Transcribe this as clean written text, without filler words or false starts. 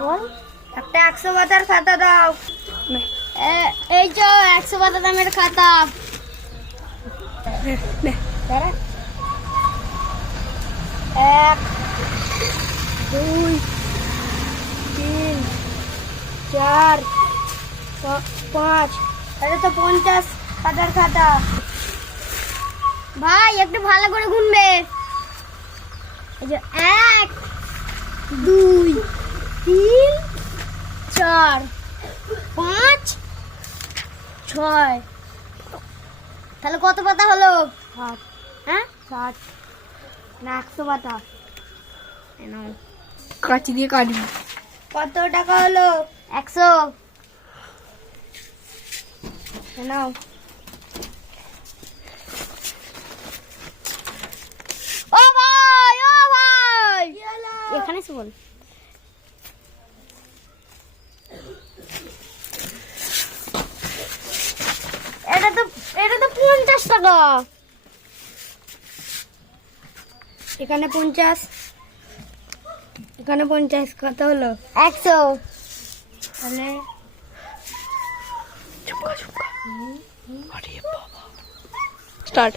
বল একটা 100 পাতার খাতা দাও। এই তো 100 পাতা দামের খাতা। দাঁড়া 1 2 3 4 5 এটা তো 50 পাতার খাতা। ভাই একটু ভালো করে গুনবে। এই যে 1 2 3 4 5 6 তাহলে কত পাতা হলো? 60। হ্যাঁ 60 না 100 পাতা। কাঁচি দিয়ে কাটবি। কত টাকা হলো? 100। নাও ও ভাই এখানে এসে বল। এটা তো 50 টাকা। এখানে 50 এখানে 50 কত হলো? 100। তাহলে চুপকা চুপকা। আরে বাবা। স্টার্ট।